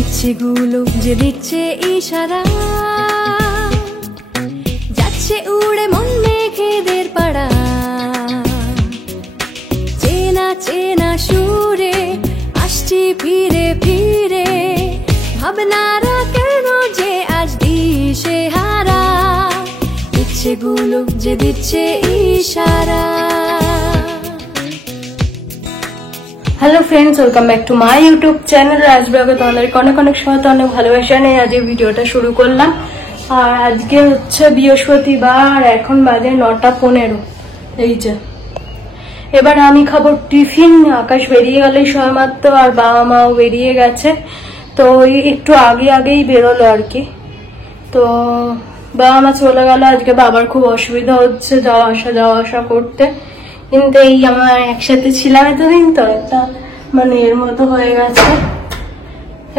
ইচ্ছেগুলো যে দিচ্ছে ইশারা, যাচ্ছে উড়ে মন মেঘেদের পাড়া। চেনা চেনা সুরে আসছি ফিরে ফিরে, ভাবনারা কেন যে আজ দিশে হারা। ইচ্ছেগুলো যে দিচ্ছে ইশারা। Hello friends, welcome back to my YouTube channel Raj ব্লগে। তোমাদেরকে অনেক অনেক সময় অনেক ভালোবাসা নিয়ে আজ এই ভিডিওটা শুরু করলাম। আর আজকে হচ্ছে বৃহস্পতিবার, এখন বাজে 9:15। এই যে এবার আমি খাবো টিফিন। আকাশ বেরিয়ে গেলেই সবেমাত্র, আর বাবা মাও বেরিয়ে গেছে। তো একটু আগেই বেরোলো আর কি। তো বাবা মা চলে গেল। আজকে বাবার খুব অসুবিধা হচ্ছে যাওয়া আসা করতে, কিন্তু এই আমরা একসাথে ছিলাম এতদিন, তো একটা মানে এর মতো হয়ে গেছে।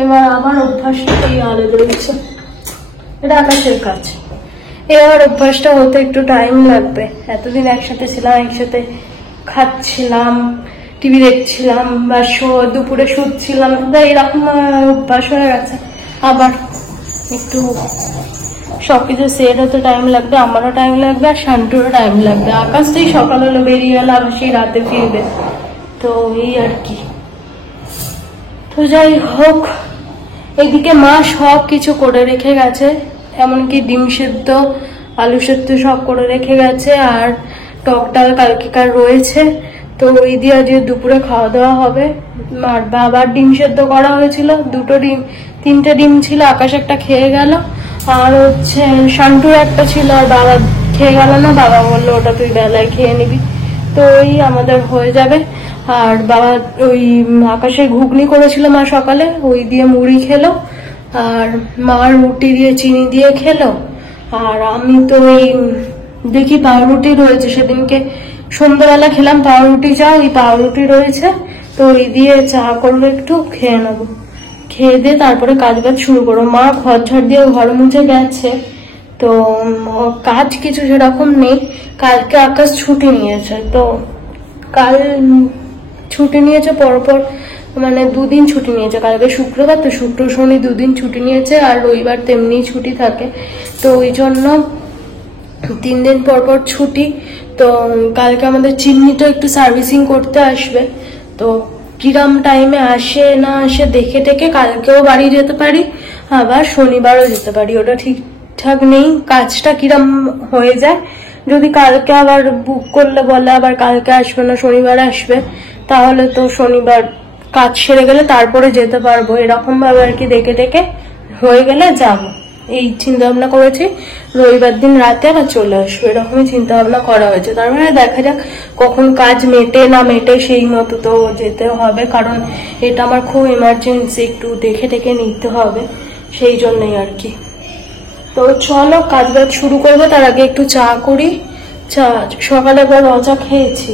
এবার আবার অভ্যাসটাই আলাদা রয়েছে, এটা আকাশের কাজ। এবার অভ্যাসটা হতে একটু টাইম লাগবে। এতদিন একসাথে ছিলাম, একসাথে খাচ্ছিলাম, টিভি দেখছিলাম, বা দুপুরে শুচ্ছিলাম, এরকম অভ্যাস হয়ে গেছে। আবার একটু সবকিছু সেট হতে টাইম লাগবে, আমারও টাইম লাগবে, আর শান্তুরও টাইম লাগবে। আকাশ তো সকাল হলো বেরিয়ে গেল, আবার সেই রাতে ফিরবে। তো এই আর কি। তো যাই হোক, এইদিকে মা সব কিছু করে রেখে গেছে, এমনকি ডিম সেদ্ধ, আলু সেদ্ধ সব করে রেখে গেছে। আর টক ডাল কালকেকার রয়েছে, তো ওই দিয়ে আজকে দুপুরে খাওয়া দাওয়া হবে। আর বাবার ডিম সেদ্ধ করা হয়েছিল, 3টে ডিম ছিল, আকাশ একটা খেয়ে গেল, আর হচ্ছে শান্তুর একটা ছিল, আর বাবা খেয়ে গেল না। বাবা বললো ওটা তুই বেলায় খেয়ে নিবি, তো ওই আমাদের হয়ে যাবে। আর বাবা ওই আকাশের ঘুগনি করেছিল মা সকালে, ওই দিয়ে মুড়ি খেলো, আর মা রুটি দিয়ে চিনি দিয়ে খেলো। আর আমি তো ওই দেখি পাউরুটি রয়েছে, সেদিনকে সন্ধ্যাবেলা খেলাম পাউরুটি চা, ওই পাউরুটি রয়েছে, তো ওই দিয়ে চা করবো, একটু খেয়ে নেবো। খেয়ে দিয়ে তারপরে কাজ শুরু করবো। মা ঘর ঝাড় দিয়ে ঘর মুছে গেছে, তো কাজ কিছু সেরকম নেই। কালকে আকাশ ছুটি নিয়েছে, তো কাল ছুটি নিয়েছে পরপর, মানে 2 দিন ছুটি নিয়েছে। কালকে শুক্রবার, তো শুক্র শনি 2 দিন ছুটি নিয়েছে, আর রবিবার তেমনি ছুটি থাকে। তো ওই জন্য 3 দিন পরপর ছুটি। তো কালকে আমাদের চিমনিটা একটু সার্ভিসিং করতে আসবে, তো কিরম টাইমে আসে না আসে দেখে টেকে কালকেও বাড়ি যেতে পারি, আবার শনিবারও যেতে পারি। ওটা ঠিকঠাক নেই কাজটা কিরম হয়ে যায়। যদি কালকে আবার বুক করলে বলে আবার কালকে আসবে না, শনিবার আসবে, তাহলে তো শনিবার কাজ সেরে গেলে তারপরে যেতে পারবো। এরকম ভাবে আর কি দেখে টেকে হয়ে গেলে যাবো, এই চিন্তা ভাবনা করেছি। রবিবার দিন রাতে আবার চলে আসবো, এরকমই চিন্তা ভাবনা করা হয়েছে। তার মানে দেখা যাক কখন কাজ মেটে না মেটে, সেই মতো তো যেতে হবে, কারণ এটা আমার খুব এমার্জেন্সি, একটু দেখে টেকে নিতে হবে, সেই জন্যই আর কি। তো চলো কাজ শুরু করবো। তার আগে একটু চা করি। চা সকালে একবার রচা খেয়েছি,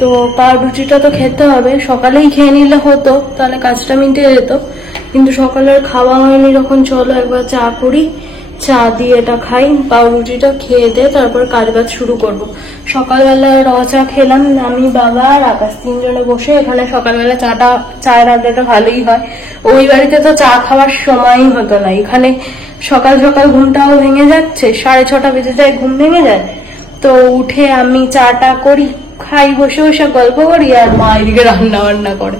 তো পাউরুটিটা তো খেতে হবে। সকালেই খেয়ে নিলে হতো, তাহলে কাজটা মিটে যেত, কিন্তু সকালের খাওয়া হয়নি যখন। চলো একবার চা করি, চা দিয়ে এটা খাই, পাউরুটিটা খেয়ে দিয়ে তারপর কাজ শুরু করব। সকালবেলা চা খেলাম আমি, বাবা আর আকাশ, 3 জনে বসে। এখানে সকালবেলা চায়ের আড্ডাটা ভালোই হয়। ওই বাড়িতে তো চা খাওয়ার সময়ই হতো না, এখানে সকাল সকাল ঘুমটাও ভেঙে যাচ্ছে, 6:30 বেজে যায়, ঘুম ভেঙে যায়। তো উঠে আমি চাটা করি, খাই, বসে বসে গল্প করি, আর মা এদিকে রান্না বান্না করে।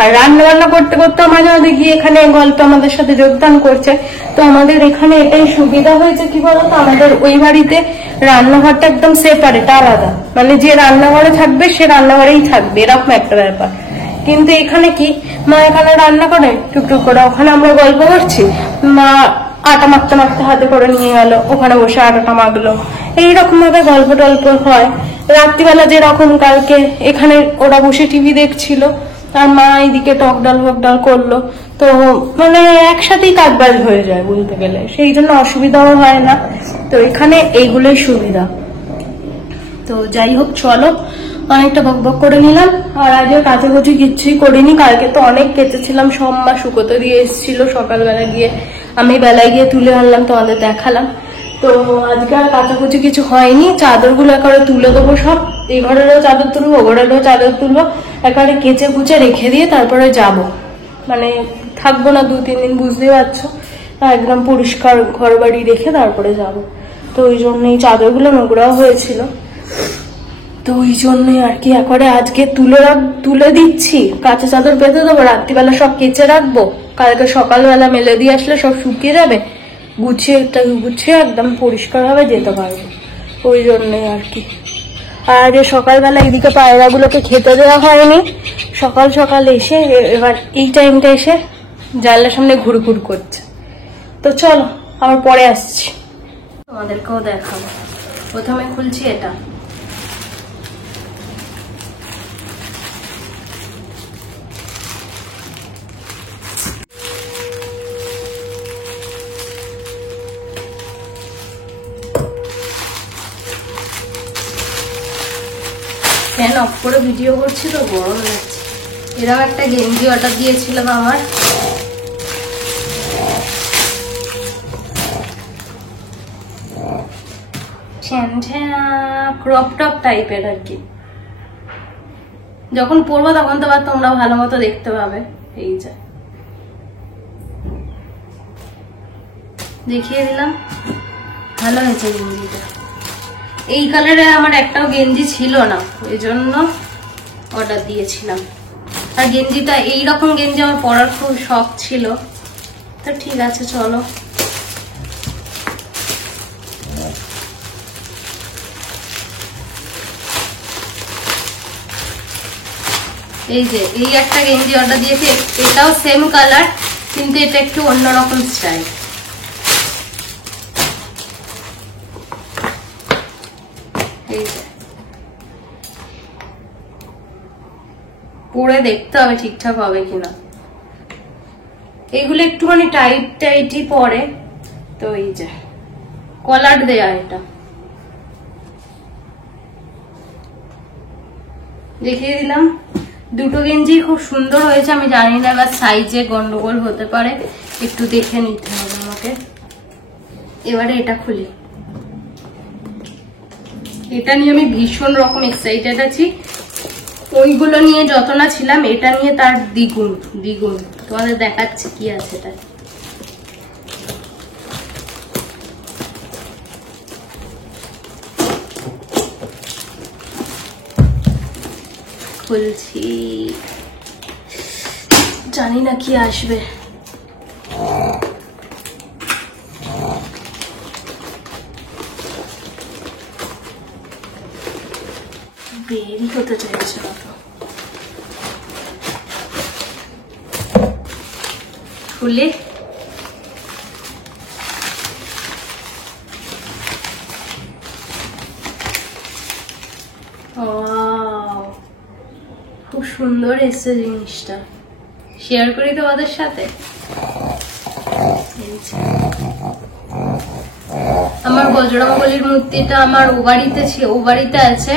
আর রান্না বান্না করতে করতে মাঝে মাঝে গিয়ে এখানে গল্প আমাদের সাথে যোগদান করছে। তো আমাদের এখানে এটাই সুবিধা হয়েছে, কি বলতো, আমাদের ওই বাড়িতে রান্নাঘরটা একদম সেপারেট, আলাদা, মানে যে রান্নাঘরে থাকবে সে রান্নাঘরেই থাকবে, এরকম একটা ব্যাপার। কিন্তু এখানে কি, মা এখানে রান্না করে টুকটুক করে, ওখানে আমরা গল্প করছি, মা আটা মাখতে মাখতে হাতে করে নিয়ে গেল, ওখানে বসে আটাটা মাখলো, এইরকম ভাবে গল্প টল্প হয়। রাত্রিবেলা যেরকম কালকে এখানে ওরা বসে টিভি দেখছিল, আর মা এইদিকে টক ডাল করলো, তো মানে একসাথেই কাজবাজ হয়ে যায় বলতে গেলে, সেই জন্য অসুবিধাও হয় না। তো এখানে এইগুলোই সুবিধা। তো যাই হোক, চলো অনেকটা বকবক করে নিলাম। আর আজকে কাচাকুচি কিচ্ছুই করিনি, কালকে তো অনেক কেচেছিলাম, সব মা শুকোতে দিয়ে এসেছিল, সকালবেলা গিয়ে আমি বেলায় গিয়ে তুলে আনলাম, তোমাদের দেখালাম। তো আজকে আর কাচাকুচি কিছু হয়নি, চাদরগুলো একেবারে তুলে দেবো সব, এই ঘরেরও চাদর তুলবো, ও ঘরেরও চাদর তুলবো, একেবারে কেচে কুচে রেখে দিয়ে তারপরে যাব, মানে থাকবো না 2-3 দিন, বুঝতে পারছো, একদম পরিষ্কার ঘর বাড়ি রেখে তারপরে যাব। তো ওই জন্যই চাদরগুলো নোংরাও হয়েছিল, তো ওই জন্যই আর কি একবারে আজকে তুলে দিচ্ছি, কাঁচা চাদর পেতে দেবো, রাত্রিবেলা সব কেচে রাখবো, কালকে সকালবেলা মেলে দিয়ে আসলে সব শুকিয়ে যাবে, গুছিয়ে একদম পরিষ্কার ভাবে যেতে পারবো, ওই জন্যই আর কি। আর সকালবেলা এদিকে পায়রাগুলোকে খেতে দেওয়া হয়নি, সকাল সকাল এসে এবার এই টাইমটা এসে জানলার সামনে ঘুরঘুর করছে। তো চলো আবার পরে আসছি, তোমাদেরকেও দেখাবো। প্রথমে খুলছি এটা, ফ্যান অফ করে ভিডিও করছি তো গরম লাগছে। এরকম একটা গেঞ্জি অর্ডার দিয়েছিলাম আমার, ক্রপ টপ টাইপের আর কি। যখন পরবো তখন তো আবার তোমরা ভালো মতো দেখতে পাবে। এই যে দেখিয়ে দিলাম, ভালো হয়েছে গেঞ্জিটা। এই কালারে আমার একটাও গেঞ্জি ছিল না, ওই জন্য অর্ডার দিয়েছিলাম। আর গেঞ্জিটা এইরকম গেঞ্জি আমার পরার খুব শখ ছিল, তো ঠিক আছে চলো। এই যে এই একটা গেঞ্জি অর্ডার দিয়েছি, এটাও সেম কালার কিন্তু এটা একটু অন্যরকম স্টাইল। এই যে পরে দেখতে হবে ঠিকঠাক হবে কিনা, এগুলো একটুখানি টাইটই পরে। তো এই যে কলার দেয়া, এটা দেখিয়ে দিলাম। দুটো গেঞ্জি খুব সুন্দর হয়েছে, আমি জানি না এবার সাইজে গন্ডগোল হতে পারে, একটু দেখে নিতে হবে আমাকে। এবারে এটা খুলি, এটা নিয়ে আমি ভীষণ রকম এক্সাইটেড আছি। ওইগুলো নিয়ে যত না ছিলাম, এটা নিয়ে তার দ্বিগুণ। তোমাদের দেখাচ্ছি কি আছে এটা। খুলছি, জানি না কি আসবে। বেরি হতে চাইছে না তো, খুলে খুব সুন্দর এসছে জিনিসটা, শেয়ার করি তোমাদের সাথে। আমার বজরংবলীর মূর্তিটা আমার ও বাড়িতে আছে,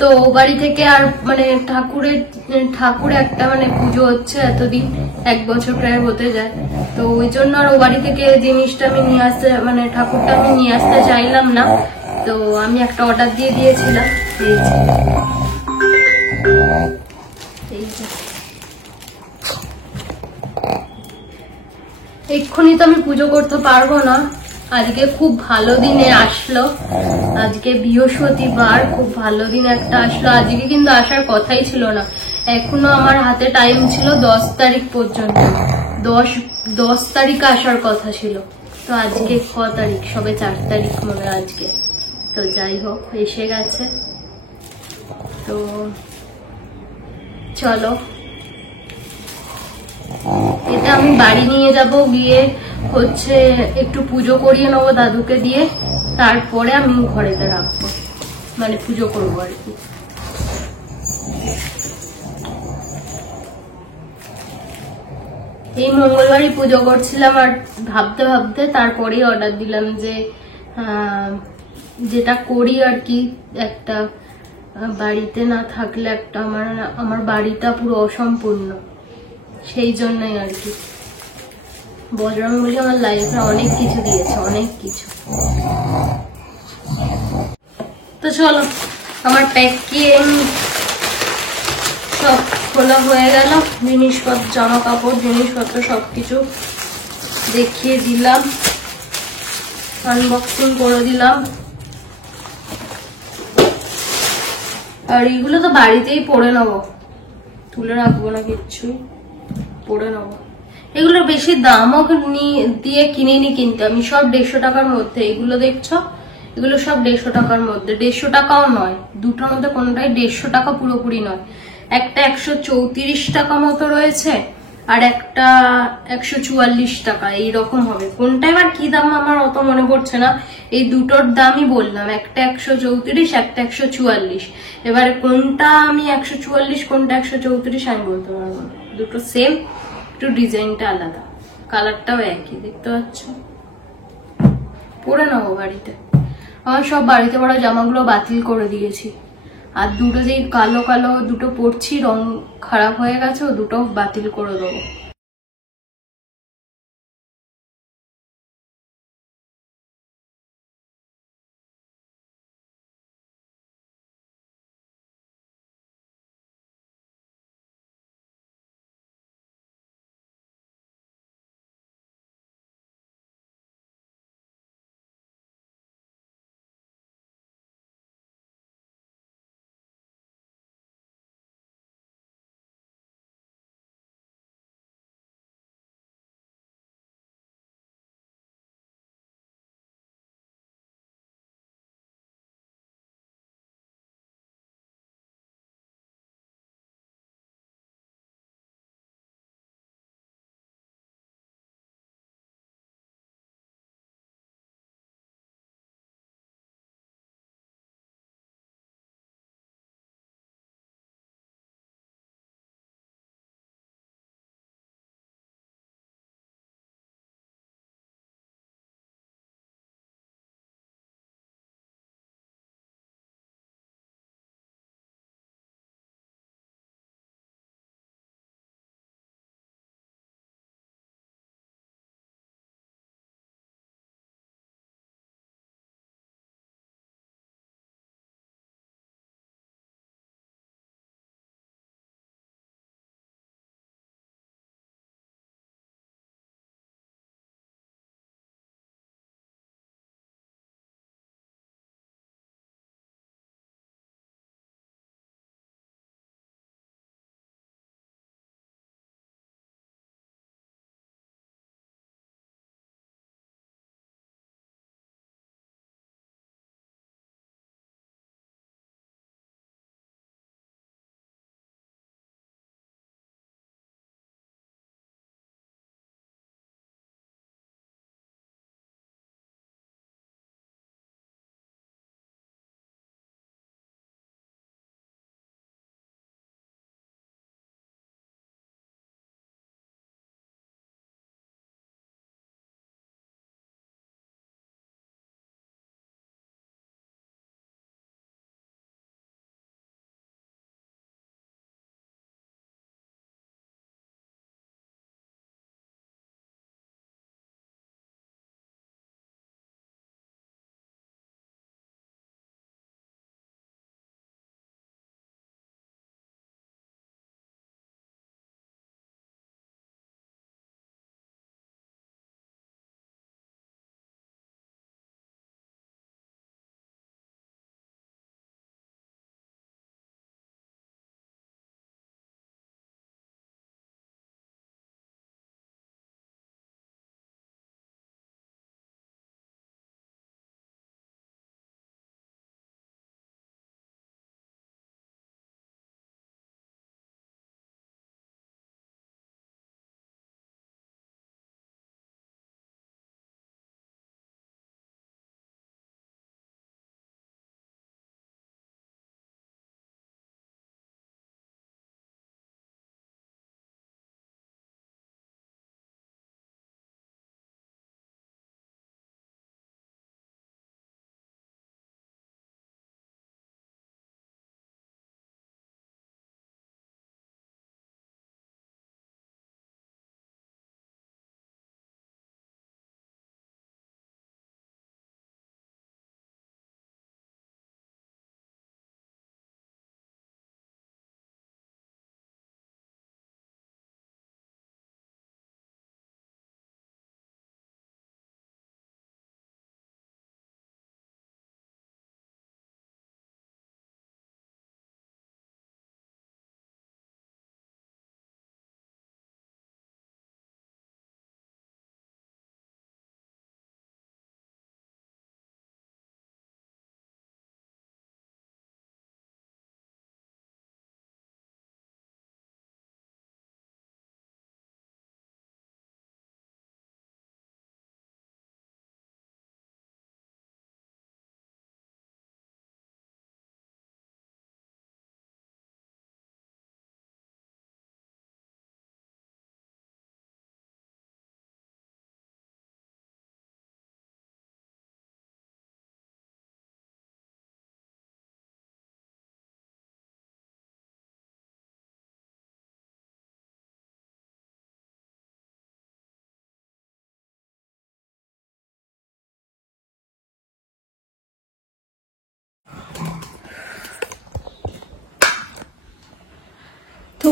তো ও বাড়ি থেকে আর মানে ঠাকুর একটা মানে পুজো হচ্ছে এতদিন, 1 বছর প্রায় হতে যায়, তো ওই জন্য আর ও বাড়ি থেকে জিনিসটা আমি নিয়ে আসতে মানে ঠাকুরটা আমি নিয়ে আসতে চাইলাম না, তো আমি একটা অর্ডার দিয়ে দিয়েছিলাম। এক্ষুনি তো আমি পুজো করতে পারবো না, আজকে খুব ভালো দিনে আসলো, আজকে বৃহস্পতিবার, খুব ভালো দিন একটা আসলো। আজকে কিন্তু আসার কথাই ছিল না, এখনো আমার হাতে টাইম ছিল 10 তারিখ পর্যন্ত, 10 তারিখ আসার কথা ছিল, তো আজকে ক তারিখ, সবে 4 তারিখ মনে হয় আজকে। তো যাই হোক, এসে গেছে। তো চলো, এটা আমি বাড়ি নিয়ে যাব, গিয়ে হচ্ছে একটু পুজো করিয়ে নেবো দাদুকে দিয়ে, তারপরে আমি ঘরেতে রাখবো, মানে পুজো করবো আর কি। এই মঙ্গলবারই পুজো করছিলাম, আর ভাবতে ভাবতে তারপরেই অর্ডার দিলাম যে যেটা করি আর কি, একটা বাড়িতে না থাকলে একটা আমার বাড়িটা পুরো অসম্পূর্ণ, সেই জন্যই আর কি। বজরংবলী আমার লাইফে অনেক কিছু দিয়েছে, অনেক কিছু। তো চলো, আমার প্যাকিং সব খোলা হয়ে গেল, জিনিসপত্র জামা কাপড় জিনিসপত্র সবকিছু দেখিয়ে দিলাম, আনবক্সিং করে দিলাম। আর এগুলো তো বাড়িতেই পরে নেবো, তুলে রাখবো না কিচ্ছু, পরে নেবো। এগুলোর বেশি দামও দিয়ে কিনিনি, কিন্তু আমি সব 150 টাকার মধ্যে। এগুলো দেখছো, এগুলো সব 150 টাকার মধ্যে, 150 টাকাও নয়, দুটোর মধ্যে কোনোটাই 150 টাকা পুরোপুরি নয়। একটা 134 টাকা মতো রয়েছে, আর একটা 144 টাকা, এইরকম হবে। কোনটা এবার কি দাম আমার অত মনে পড়ছে না, এই দুটোর দামই বললাম, একটা 134, একটা 144। এবারে কোনটা আমি 144 কোনটা 134 আমি বলতে পারবো না, দুটো সেম, একটু ডিজাইনটা আলাদা, কালারটাও একই, দেখতে পাচ্ছ। পরে নেবো বাড়িতে। আমার সব বাড়িতে পরা জামাগুলো বাতিল করে দিয়েছি, আর দুটো যেই কালো কালো দুটো পরছি, রং খারাপ হয়ে গেছে, ও দুটো বাতিল করে দেবো।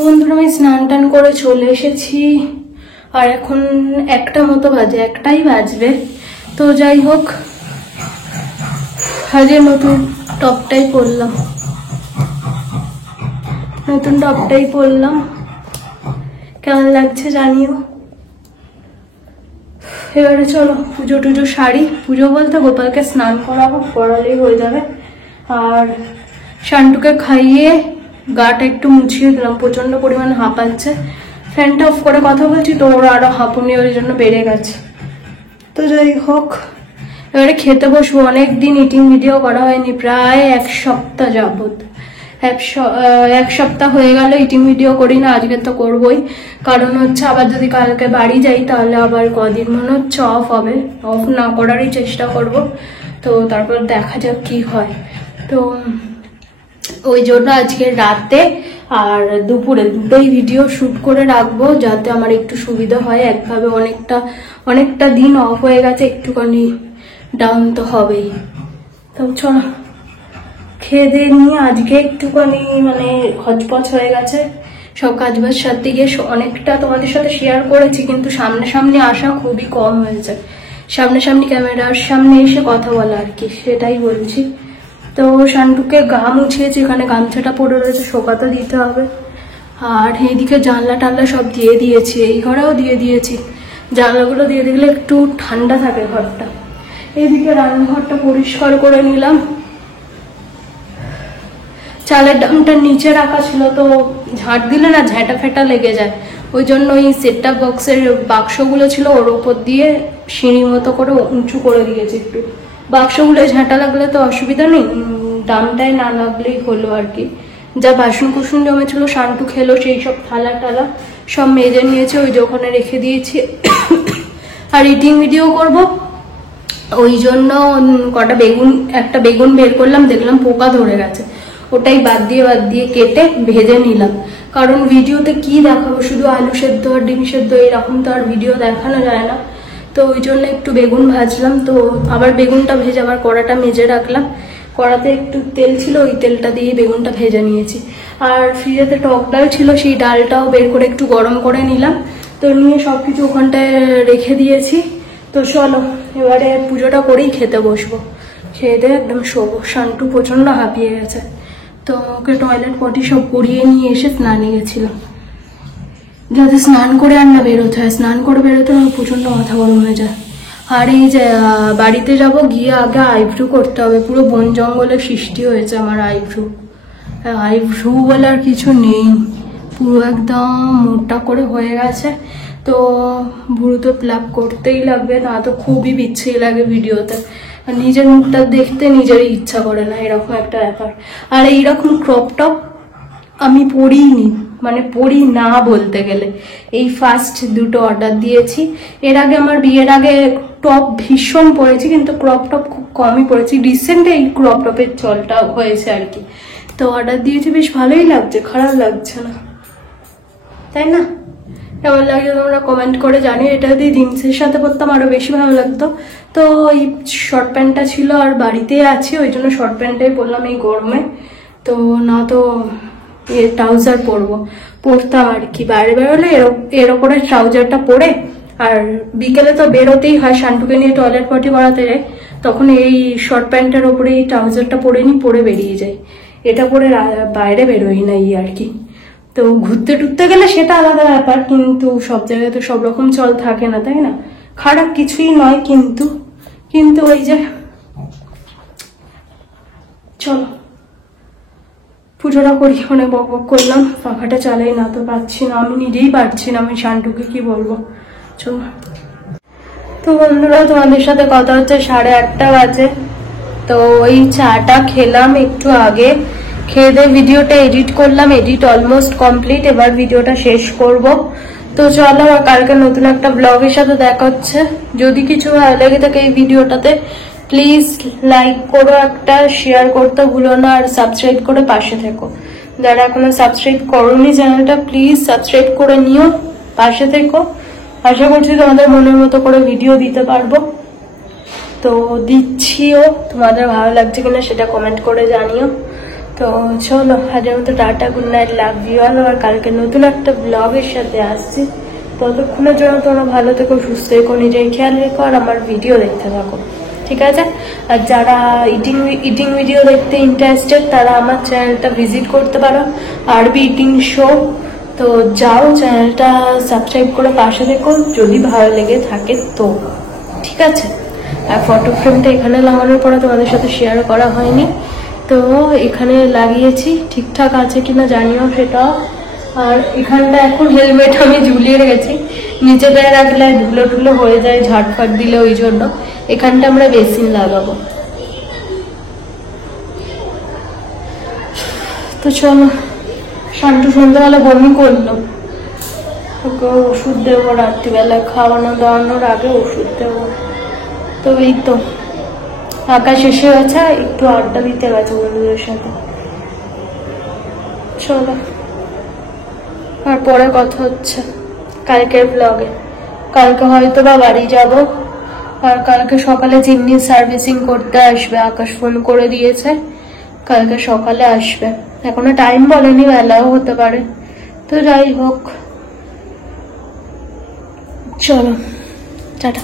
বন্ধুরা আমি স্নান টান করে চলে এসেছি, আর এখন 1টা মতো বাজে, 1টাই বাজবে। তো যাই হোক, আজকে নতুন টপটাই পরলাম, কেমন লাগছে জানিও। এবারে চলো পুজো টুজো সারি, পুজো বলতে গোপালকে স্নান করালেই হয়ে যাবে। আর শান্টুকে খাইয়ে গাটা একটু মুছিয়ে দিলাম, প্রচন্ড পরিমাণে হাঁপাচ্ছে। ফ্যানটা অফ করে কথা বলছি তো ওরা আরো হাঁপুনি ওই জন্য বেড়ে গেছে। তো যাই হোক, এবারে খেতে বসবো। অনেকদিন ইটিং ভিডিও করা হয়নি, প্রায় 1 সপ্তাহ যাবত, 1 সপ্তাহ হয়ে গেল ইটিং ভিডিও করি না। আজকে তো করবোই, কারণ হচ্ছে আবার যদি কালকে বাড়ি যাই তাহলে আবার কদিন মনে হচ্ছে অফ হবে, অফ না করারই চেষ্টা করব। তো তারপর দেখা যাক কি হয়। তো ওই জন্য আজকে রাতে আর দুপুরে দুটোই ভিডিও শুট করে রাখবো, যাতে আমার একটু সুবিধা হয়। একভাবে অনেকটা দিন অফ হয়ে গেছে, একটুখানি ডাউন তো হবেই। তো চলো খেয়ে দিয়ে নিয়ে, আজকে একটুখানি মানে হজপচ হয়ে গেছে সব কাজবাজ সাথে গিয়ে। অনেকটা তোমাদের সাথে শেয়ার করেছি, কিন্তু সামনে আসা খুবই কম হয়েছে। সামনে ক্যামেরার সামনে এসে কথা বলা আর কি, সেটাই বলছি। তো শান্টুকে গা মুছিয়েছি, এখানে গামছাটা পরে রয়েছে, শোকাতে দিতে হবে। আর এইদিকে জানলা টানলা সব দিয়ে দিয়েছি, এই ঘরেও দিয়ে দিয়েছি। জানলাগুলো দিয়ে দিলে একটু ঠান্ডা থাকে ঘরটা। এইদিকে রান্নাঘরটা পরিষ্কার করে নিলাম। চালের ডামটা নিচে রাখা ছিল, তো ঝাঁট দিলে না ঝ্যাঁটা ফেটা লেগে যায়, ওই জন্য ওই সেটআপ বক্সের বাক্সগুলো ছিল ওর ওপর দিয়ে সিঁড়ি মতো করে উঁচু করে দিয়েছি একটু। বাক্সগুলো ঝাঁটা লাগলে তো অসুবিধা নেই, ডামটায় না লাগলেই হলো আর কি। যা বাসন কুসুন জমেছিল শান্টু খেলো, সেই সব থালা টালা সব মেজে নিয়েছে, ওই যে ওখানে রেখে দিয়েছি। আর ইটিং ভিডিও করব, ওই জন্য একটা বেগুন বের করলাম, দেখলাম পোকা ধরে গেছে, ওটাই বাদ দিয়ে কেটে ভেজে নিলাম। কারণ ভিডিওতে কি দেখাবো, শুধু আলু সেদ্ধ আর ডিম সেদ্ধ, এরকম তো আর ভিডিও দেখানো যায় না। তো ওই জন্য একটু বেগুন ভাজলাম। তো আবার বেগুনটা ভেজে আবার কড়াটা মেজে রাখলাম, কড়াতে একটু তেল ছিল, ওই তেলটা দিয়ে বেগুনটা ভেজে নিয়েছি। আর ফ্রিজেতে টক ডাল ছিল, সেই ডালটাও বের করে একটু গরম করে নিলাম। তো নিয়ে সবকিছু ওখানটায় রেখে দিয়েছি। তো চলো এবারে পুজোটা করেই খেতে বসবো, খেয়ে দিয়ে একদম শোবো। শান্টু প্রচন্ড হাঁপিয়ে গেছে, তো ওকে টয়লেট পটি সব করিয়ে নিয়ে এসে স্নানে গেছিলাম, যাতে স্নান করে আর না বেরোতে হয়। স্নান করে বেরোতে আমার প্রচন্ড মাথা গরম হয়ে যায়। আর এই যে বাড়িতে যাব, গিয়ে আগে আইব্রু করতে হবে। পুরো বন জঙ্গলে সৃষ্টি হয়েছে আমার আইব্রু বলে আর কিছু নেই, পুরো একদম মোটা করে হয়ে গেছে। তো ভুরু তো প্লাক করতেই লাগবে, না তো খুবই বিচ্ছিরি লাগে ভিডিওতে। নিজের মুখটা দেখতে নিজেরই ইচ্ছা করে না, এরকম একটা ব্যাপার। আর এইরকম ক্রপ টপ আমি পরিনি, মানে পরি না বলতে গেলে, এই ফার্স্ট দুটো অর্ডার দিয়েছি। এর আগে আমার বিয়ের আগে টপ ভীষণ পরেছি, কিন্তু ক্রপ টপ খুব কমই পরেছি। রিসেন্ট এই ক্রপ টপের চলটা হয়েছে আর কি। তো অর্ডার দিয়েছি, বেশ ভালোই লাগছে, খারাপ লাগছে না, তাই না? কেমন লাগে তোমরা কমেন্ট করে জানিও। এটা যদি জিন্সের সাথে পরতাম আরো বেশি ভালো লাগতো। তো এই শর্ট প্যান্টটা ছিল, আর বাড়িতে আছি ওই জন্য শর্ট প্যান্টটাই পরলাম এই গরমে। তো না তো ট্রাউজার পরতাম আর কি, বাইরে বেরোলে এর ওপরে ট্রাউজারটা পরে। আর বিকেলে তো বেরোতেই হয়, শান্টুকে নিয়ে টয়লেট পটি করাতে যাই, তখন এই শর্ট প্যান্টের ওপরে এই ট্রাউজারটা পরে বেরিয়ে যাই। এটা পরে বাইরে বেরোই না এই আর কি। তো ঘুরতে টুরতে গেলে সেটা আলাদা ব্যাপার, কিন্তু সব জায়গায় তো সব রকম চল থাকে না, তাই না? খারাপ কিছুই নয়, কিন্তু ওই যে চলো পুজোটা করি। অনেক বক করলাম, পাখাটা চালাই না তো পাচ্ছি না, আমি নিজেই পারছি না, আমি শান্টুকে কি বলবো। চলো তো বন্ধুরা, তোমাদের সাথে কথা হচ্ছে 8:30 বাজে। তো ওই চাটা খেলাম একটু আগে, খেয়ে দিয়ে ভিডিওটা এডিট করলাম, এডিট অলমোস্ট কমপ্লিট। এবার ভিডিওটা শেষ করব। তো চলো, কালকে নতুন একটা ব্লগের সাথে দেখা হচ্ছে। যদি কিছু ভালো লেগে থাকে এই ভিডিওটাতে, প্লিজ লাইক করো, একটা শেয়ার করতে ভুলো না, আর সাবস্ক্রাইব করে পাশে থেকো। যারা এখনো সাবস্ক্রাইব করোনি চ্যানেলটা, প্লিজ সাবস্ক্রাইব করে নিও, পাশে থেকো। আশা করছি তোমাদের মনের মতো করে ভিডিও দিতে পারবো। তো দিচ্ছিও, তোমাদের ভালো লাগছে কিনা সেটা কমেন্ট করে জানিও। তো চলো আজের মতো tata, good night, love you all. আর কালকে নতুন একটা ব্লগের সাথে আসছি। ততক্ষণের জন্য তোমরা ভালো থেকো, সুস্থ থেকো, নিজের খেয়াল রেখো আর আমার ভিডিও দেখতে থাকো, ঠিক আছে? আর যারা ইটিং ভিডিও দেখতে ইন্টারেস্টেড তারা আমার চ্যানেলটা ভিজিট করতে পারো, আরবি ইটিং শো। তো যাও, চ্যানেলটা সাবস্ক্রাইব করে পাশে দেখো যদি ভালো লেগে থাকে তো, ঠিক আছে? আর ফটো ফ্রেমটা এখানে লাগানোর পরে তোমাদের সাথে শেয়ার করা হয়নি, তো এখানে লাগিয়েছি, ঠিকঠাক আছে কিনা জানিও সেটা। আর এখানটা এখন হেলমেট আমি ঝুলিয়ে রেখেছি, নিচে গায়ে রাখলে ধুলো টুলো হয়ে যায় ঝাড়ফাট দিলে, ওই জন্য এখানটা আমরা বেসিন লাগাবো। তো চলো, শান্টু সন্ধ্যাবেলা বমি করলো, ওকে ওষুধ দেবো রাত্রিবেলা, খাওয়ানো দাওয়ানোর আগে ওষুধ দেবো। তো এই তো আকাশ এসে গেছে, একটু আড্ডা দিতে গেছে বন্ধুদের সাথে। চলো, আর পরে কথা হচ্ছে কালকের ব্লগে। কালকে হয়তো বা বাড়ি যাব, আর কালকে সকালে চিমনি সার্ভিসিং করতে আসবে, আকাশ ফোন করে দিয়েছে কালকে সকালে আসবে। এখনো টাইম বলেনি, বেলাও হতে পারে, তো যাই হোক, চলো টাটা।